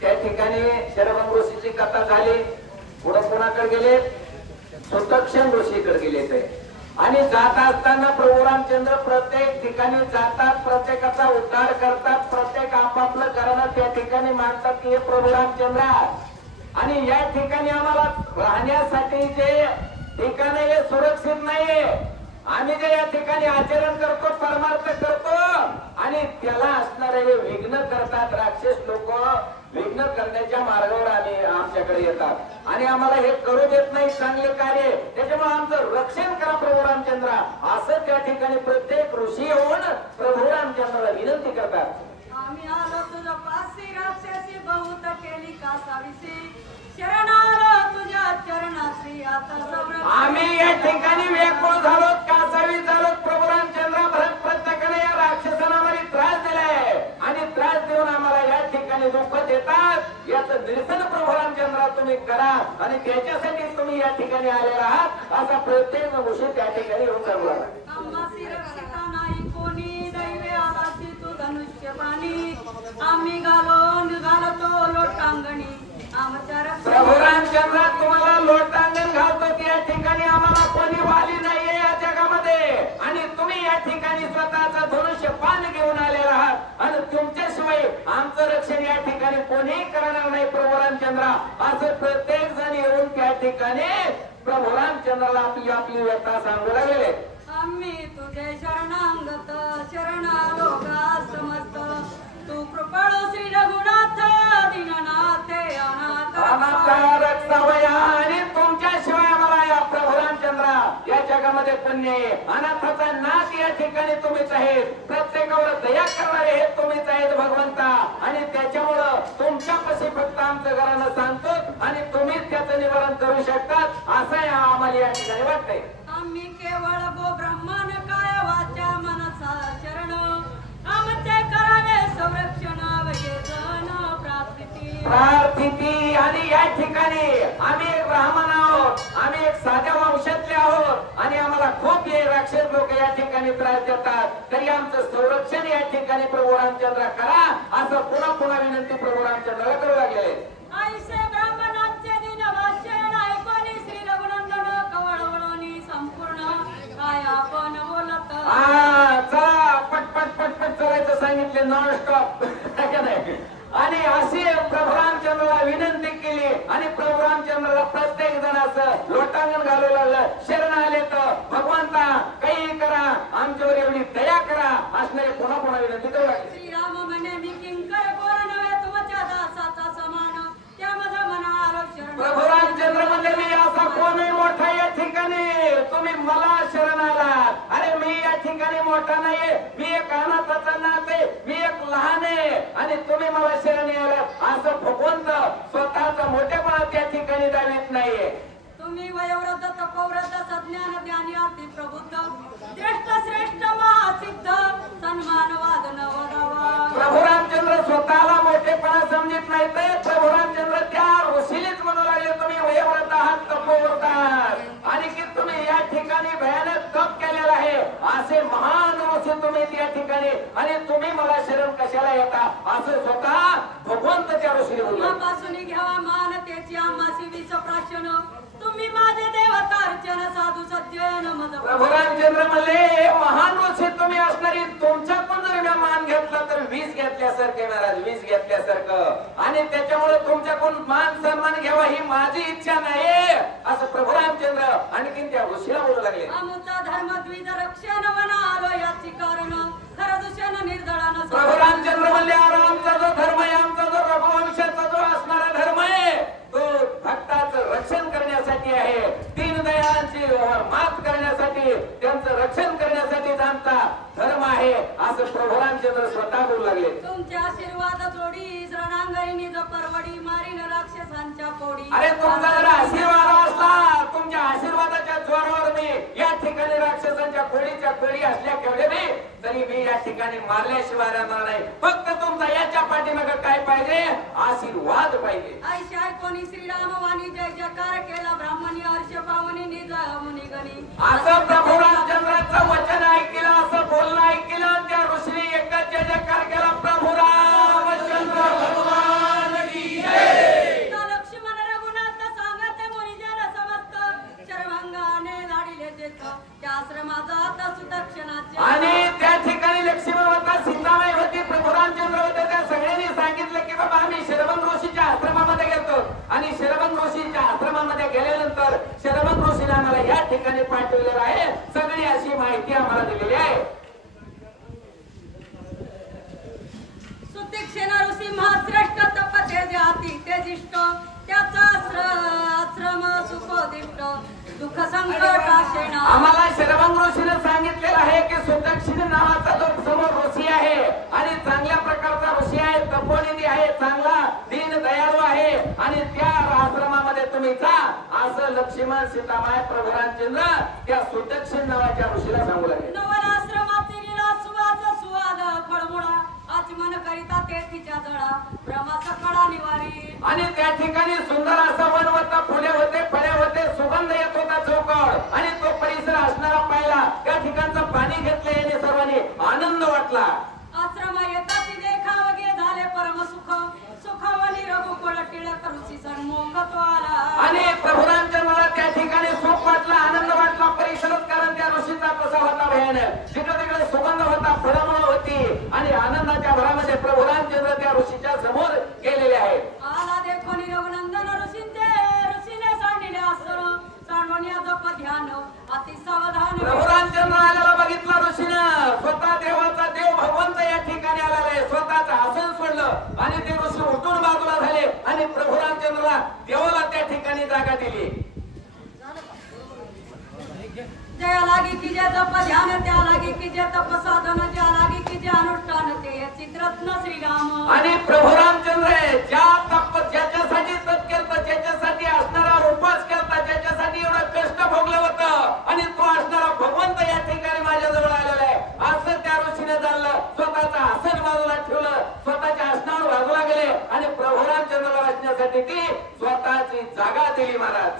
त्या ठिकाणी शरभंग ऋषीची कथा झाली. पुढे कोणाकडे गेले? सुतक्षण ऋषीकडे गेले ते. आणि जात असताना प्रभू रामचंद्र प्रत्येक ठिकाणी जातात, प्रत्येकाचा उद्धार करतात, प्रत्येक आपापलं करणं त्या ठिकाणी मानतात की हे प्रभू रामचंद्र. आणि या ठिकाणी आम्हाला राहण्यासाठी जे ठिकाण हे सुरक्षित नाहीये. आम्ही जे या ठिकाणी आचरण करतो, परमार्थ करतो आणि त्याला असणारे विघ्न करतात राक्षस लोक. विघ्न करण्याच्या मार्गावर आमच्याकडे येतात आणि आम्हाला हे करू देत नाही चांगले कार्य. त्याच्यामुळे आमचं रक्षण करा प्रभू रामचंद्र, असं त्या ठिकाणी प्रत्येक ऋषी होऊन प्रभू रामचंद्राला विनंती करतात. आम्ही आलो तुझ्या पाशी, राक्षसी बहुत केली कासाविसी, शरण आलो तुझ्या चरणाशी आता सवर्ण. आम्ही या ठिकाणी व्याकुळ झालो, कासावी झालो. प्रभू रामचंद्र भरत प्रत्येकाने या राक्षसांना आम्हाला त्रास दिलाय आणि त्रास देऊन आम्हाला या ठिकाणी दुःख देतात. याचं निरसन प्रभू रामचंद्र तुम्ही करा आणि त्याच्यासाठी तुम्ही या ठिकाणी आलेला आहात असा प्रत्येक गोष्टी त्या ठिकाणी येऊन सांगू लागला. आम्हासी रक्षिता नाही कोणी, दैवे आलासी तू धनुष्यबाणी, आम्ही घालतो लोटांगणी आमच्या रक्षण. प्रभू रामचंद्र तुम्हाला लोटांगण घालतो या ठिकाणी आम्हाला कोणी वाली नाहीये या जगामध्ये आणि तुम्ही या ठिकाणी स्वतःचा धनुष्य पान घेऊन आलेला आहात आणि तुमच्याशिवाय आमचं रक्षण या ठिकाणी कोणी करणार नाही प्रभू रामचंद्र, असं प्रत्येक जण येऊन त्या ठिकाणी प्रभू रामचंद्राला आपली आपली व्यथा सांगू लागले. आम्ही तुझे शरणांगत शरणालो गा समस्त, तू कृपाळू श्री रघुनाथ दीननाथ अनाथ रक्षावया. आणि तुमच्याशिवाय आम्हाला या प्रभू रामचंद्र या जगामध्ये पुण्य आहे. अनाथाचा नाथ या ठिकाणी तुम्हीच आहेत, प्रत्येकावर दया करणारे हे तुम्हीच आहेत भगवंता. आणि त्याच्यामुळं तुमच्यापाशी फक्त आमचं घरानं सांगतो आणि तुम्हीच त्याचं निवारण करू शकतात असं आम्हाला या ठिकाणी वाटतंय. आम्ही केवळ गो ब्रह्मन काय वाचा मनसा शरण, आमचे करावे संरक्षण वैजन प्रार्थिती. आणि या ठिकाणी आम्ही एक ब्राह्मण आहोत, आम्ही एक साध्या वंशातले आहोत आणि आम्हाला खूप हे राक्षस लोक या ठिकाणी त्रास देतात, तरी आमचं संरक्षण या ठिकाणी प्रभू रामचंद्र करा असं पुन्हा पुन्हा विनंती प्रभू रामचंद्राला करू लागले. ऐसे ब्राह्मणांचे दिन भाषण ऐकोनी श्री रघुनंदन कवळवळणी संपूर्ण काय आपण बोलत. चला पटपट पटपट चालायचं सांगितले, नॉन स्टॉप. आणि अशी प्रभू रामचंद्राला विनंती केली आणि प्रभू रामचंद्राला प्रत्येक जण असं लोटांगण घालू लागलं. शरण आले तर भगवंता काही करा, आमच्यावर एवढी दया करा असणारी पुन्हा पुन्हा विनंती करू लागली. श्रीराम म्हणे मी किंकर कोर नव्हे तुमच्या दासाचा समान, त्यामध्ये म्हणा आलो शरण. प्रभू रामचंद्र म्हणजे मी असा कोणी मोठा या ठिकाणी तुम्ही मला शरण आलात. अरे मी या ठिकाणी मोठा नाहीये, मी एक अनाथाचा नाथ आहे, मी एक लहान आहे आणि तुम्ही मला शरण आलात असं भगवंत स्वतःचा मोठेपणा त्या ठिकाणी दावित नाहीये. तुम्ही वयोवृद्ध तपोवृद्ध सज्ञान ज्ञानी अति प्रबुद्ध, श्रेष्ठ श्रेष्ठ महासिद्ध सन्मान वादन वदावा. प्रभू रामचंद्र स्वतःला मोठेपणा समजत नाही तर प्रभू रामचंद्र त्या ऋषीलीच म्हणू लागले तुम्ही वयोवृद्ध आहात, तपोवृद्ध आहात आणि की तुम्ही या ठिकाणी भयानक तप केलेला आहे असे महान ऋषी तुम्ही त्या ठिकाणी आणि तुम्ही मला शरण कशाला येता असं स्वतः भगवंत त्या ऋषीने बोलले. पासून घ्यावा मान त्याची आम्हासी विष प्राशन, तुम्ही माझे देवता अर्चन साधू सज्जन मज. प्रभू रामचंद्र म्हणले महान ऋषी तुम्ही असणारी तुमच्याकडून जर मी मान घेतला तर वीज घेतल्यासारखे महाराज, वीज घेतल्यासारखं आणि त्याच्यामुळे तुमच्याकडून मान सन्मान घ्यावा ही माझी इच्छा नाही असं प्रभू रामचंद्र आणखीन त्या ऋषीला बोलू लागले. आमचा धर्म द्विज रक्षण वना आलो याची कारण, खरं दूषण निर्दळन. प्रभू रामचंद्र म्हणले आमचा जो धर्म आहे, आमचा जो रघुवंशाचा जो असणारा धर्म आहे तो भक्ताचं रक्षण करण्यासाठी आहे, दीनदयाळांची माफ करण्यासाठी, त्यांचं रक्षण करण्यासाठी आमचा धर्म आहे असं प्रभू रामचंद्र स्वतः बोलू लागले. तुमच्या आशीर्वाद जोडी रणांगणी निज परवडी, मारीन राक्षसांच्या पोडी. अरे तुमचा जर आशीर्वाद असला, तुमच्या आशीर्वादाच्या जोरावर मी या ठिकाणी राक्षसांच्या खोडीच्या खोडी असल्या केवढे मी तरी मी या ठिकाणी मारल्याशिवाय राहणार नाही. फक्त तुमचा याच्या पाठीमागे काय पाहिजे? आशीर्वाद पाहिजे. ऐशा कोणी श्रीराम वाणी जय जयकार केला, ब्राह्मणी हर्ष पावनी निज मुनी गणी. असं प्रभू रामचंद्राचं वचन ऐकलं, असं बोलणं ऐकलं, त्या ऋषीने एकच जय जयकार केला. प्रभू रामचंद्र भगवान की ठिकाणी पाठवलेलं आहे. सगळी अशी माहिती आम्हाला दिलेली आहे. सुतीक्षण ऋषी महाश्रेष्ठ तपते जाती तेजिष्ट त्याचा आश्रम सुखोदिष्ट दुःख संकट आशेना. आम्हाला शरभंग ऋषीने सांगितलेलं आहे की सुदक्षिण नावाचा जो समोर ऋषी आहे आणि चांगल्या प्रकारचा ऋषी आहे, तपोनिधी आहे, चांगला दीन दयाळू आहे आणि त्या आश्रमामध्ये तुम्ही जा असं लक्ष्मण सीतामाय प्रभू रामचंद्र त्या सुदक्षिण नावाच्या ऋषीला सांगू लागले. नवल आश्रमाचे लीला सुवाद सुवाद फळमुळा आचमन करिता ते तिच्या जळा ब्रह्माचा कडा निवारी. आणि त्या ठिकाणी सुंदर असं वन होतं, फुले होते, फळे होते, सुगंध येत होता चौकड आणि तो परिसर असणारा पाहिला. त्या ठिकाणचं पाणी घेतलं याने सर्वांनी आनंद वाटला. आश्रमा येताची देखावगे झाले परम सुख सुखवनी रघुकुळ टिळक ऋषी सन्मुख तो आला. आणि प्रभू रामचंद्राला त्या ठिकाणी सुख वाटलं, आनंद वाटला. परिसरच कारण त्या ऋषीचा कसा होता भयानक. तिकडे तिकडे सुगंध होता, फळमुळं होती आणि आनंदाच्या भरामध्ये प्रभू रामचंद्र त्या ऋषीच्या समोर गेलेले आहेत. आला देखोनी रघुनंदन ऋषीने सांडिले आसर सांडवण्या जप ध्यान अति सावधान. प्रभू रामचंद्र आल्याला बघितला ऋषीनं. स्वतः देवाचा देव भगवंत या ठिकाणी आलेला आहे. स्वतःचं आसन सोडलं आणि ते ऋषी उठून बाजूला झाले आणि प्रभू रामचंद्रला देवाला त्या ठिकाणी जागा दिली. जया लागी की जे जप ध्यान त्या लागी की जे तप साधन ज्या लागी की जे अनुष्ठान ते चित्ररत्न श्रीराम. आणि प्रभू रामचंद्र ज्याच्यासाठी तप केलं, ज्याच्यासाठी असणारा उपास केला, ज्याच्यासाठी एवढं कष्ट भोगलं होतं आणि तो असणारा भगवंत या ठिकाणी माझ्या जवळ आलेला आहे असं त्या ऋषीने जाणलं. स्वतःचं आसन बाजूला ठेवलं, स्वतःच्या आसनावर बाजूला गेले आणि प्रभू रामचंद्राला वाचण्यासाठी ती स्वतःची जागा दिली महाराज.